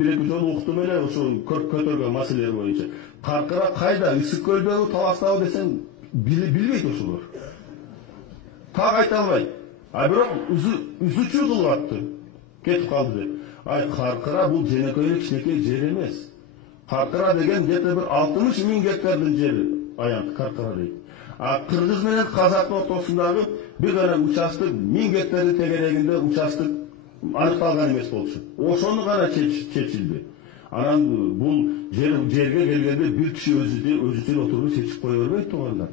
Bir жолу уктум эле ошо көтөргөн маселелер боюнча. Каркыра кайда, Ысык көлдөгү, Таластагы десең билбейт ошолор. Так айта албайт. А бирок үзүчү кылып атты. Кетип калды деп. Ай Каркыра бул женекөй кичинекей жер эмес. Каркыра деген где-то бир 60 000 гектардын жери аянт Каркыра дейт. А Кыргыз менен Казактын ортосундагы бир гана участок 1000 гектардын тегерегинде участок анықталған емес болчу. Ошону гана чечилди. Анан бул жерге келгенде бир киши өзүчөн отуруп чечип кое бербейт туугандар.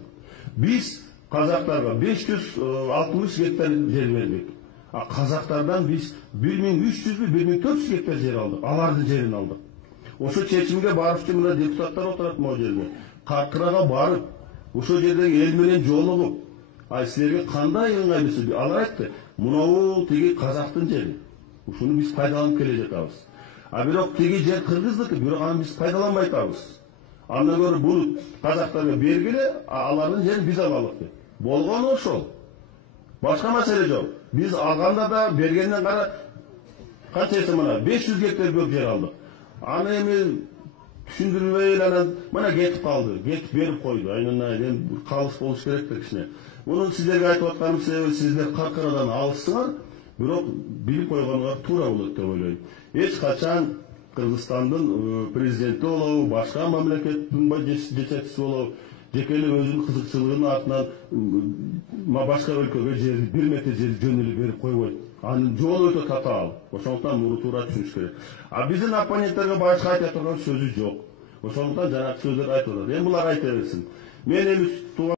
Биз казактарга 560 гектар жер бердик. А казактардан биз 1300-1400 гектар жер алдык. Алардын жерин алдык. Ошо чечимге барып мына депутаттар отурат могу жерде. Каркырага барып, ошо жердеги эл менен жолугуп, ай силерге кандай ыңгайлуу? Алар айтты, мынау тиги казактын жери. Ушуну биз пайдаланып келе жатабыз. А бирок тиги жер кыргыздыкы, бирок аны биз пайдаланбай атабыз. Андан көрө буну казактарга бергиле, алардын жерин биз алалык деп. Болгону ошол. Башка маселе жок. Биз алганда да бергенден кара канчасы мына 500 гектар көп жер алдык. Аны эми түшүндүрбөй эле анан мына кетип калды, кетип берип койду. Айнан калыс болуш керек да кичине. Муну сиздерге айтып атканым себеби сиздер Каркырадан алыссыңар, бирок билип койгонго туура болот деп ойлойм. Эч качан Кыргызстандын президенти болобу, башка мамлекеттин жетекчиси болобу, жеке эле өзүнүн кызыкчылыгынын артынан башка өлкөгө жерди, 1 метр жерди жөн эле берип койбойт. Анын жолу өтө татаал. Ошондуктан муну туура түшүнүш керек. А биздин оппоненттерге башка айта турган сөзү жок. Ошондуктан жанагы сөздөрдү айтып атат. Эми булар айта берсин. Мен эми